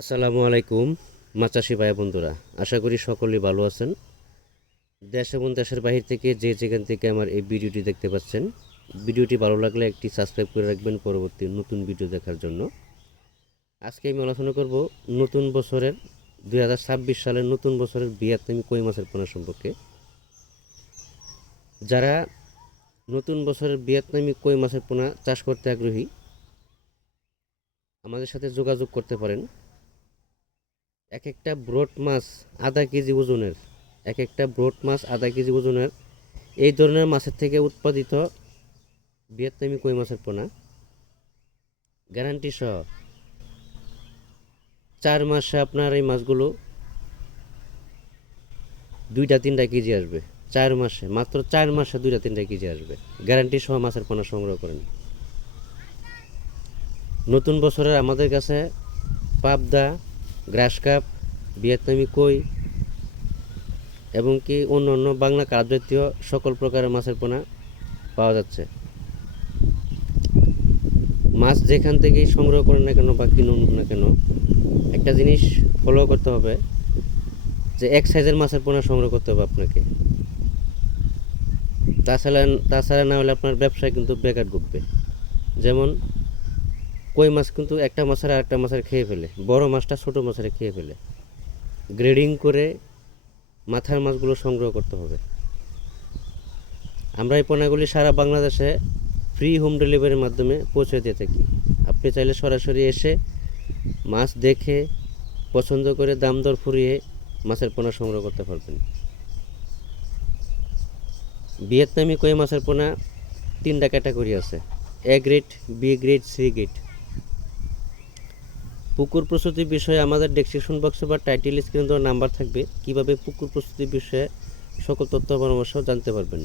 আসসালামু আলাইকুম মাছ চাষি ভাই বন্ধুরা, আশা করি সকলেই ভালো আছেন। দেশ এবং দেশের বাহির থেকে যে যেখান থেকে আমার এই ভিডিওটি দেখতে পাচ্ছেন, ভিডিওটি ভালো লাগলে একটি সাবস্ক্রাইব করে রাখবেন পরবর্তী নতুন ভিডিও দেখার জন্য। আজকে আমি আলোচনা করব নতুন বছরের 2026 সালের নতুন বছরের ভিয়েতনামি কই মাছের পোনা সম্পর্কে। যারা নতুন বছরের ভিয়েতনামি কই মাছের পোনা চাষ করতে আগ্রহী, আমাদের সাথে যোগাযোগ করতে পারেন। এক একটা ব্রড মাছ আধা কেজি ওজনের, আধা কেজি ওজনের এই ধরনের মাছের থেকে উৎপাদিত ভিয়েতনামি কই মাছের পোনা গ্যারান্টি সহ 4 মাসে আপনার এই মাছগুলো 2-3 কেজি আসবে। 4 মাসে, মাত্র 4 মাসে 2-3 কেজি আসবে, গ্যারান্টি সহ মাছের পোনা সংগ্রহ করেন। নতুন বছরের আমাদের কাছে পাবদা, গ্রাস কাপ, ভিয়েতনামি কই এবং কি অন্য অন্য বাংলা কাপ জাতীয় সকল প্রকারের মাছের পোনা পাওয়া যাচ্ছে। মাছ যেখান থেকেই সংগ্রহ করেন না কেন বা কিনুন না কেন, একটা জিনিস ফলো করতে হবে যে এক সাইজের মাছের পোনা সংগ্রহ করতে হবে আপনাকে। তাছাড়া না হলে আপনার ব্যবসায় কিন্তু বেকার ডুববে। যেমন কই মাছ কিন্তু একটা মাছের আরেকটা মাছের খেয়ে ফেলে, বড় মাছটা ছোট মাছের খেয়ে ফেলে। গ্রেডিং করে মাথার মাছগুলো সংগ্রহ করতে হবে। আমরা এই পোনাগুলি সারা বাংলাদেশে ফ্রি হোম ডেলিভারির মাধ্যমে পৌঁছে দিয়ে থাকি। আপনি চাইলে সরাসরি এসে মাছ দেখে পছন্দ করে দাম দর ফুরিয়ে মাছের পোনা সংগ্রহ করতে পারবেন। ভিয়েতনামি কই মাছের পোনা 3টা ক্যাটাগরি আছে: A grade, B grade, C grade. পুকুর প্রস্তুতির বিষয়ে আমাদের ডেসক্রিপশন বক্সে বা টাইটেল স্ক্রিনে দেওয়া নাম্বার থাকবে, কীভাবে পুকুর প্রস্তুতির বিষয়ে সকল তথ্য পরামর্শ জানতে পারবেন।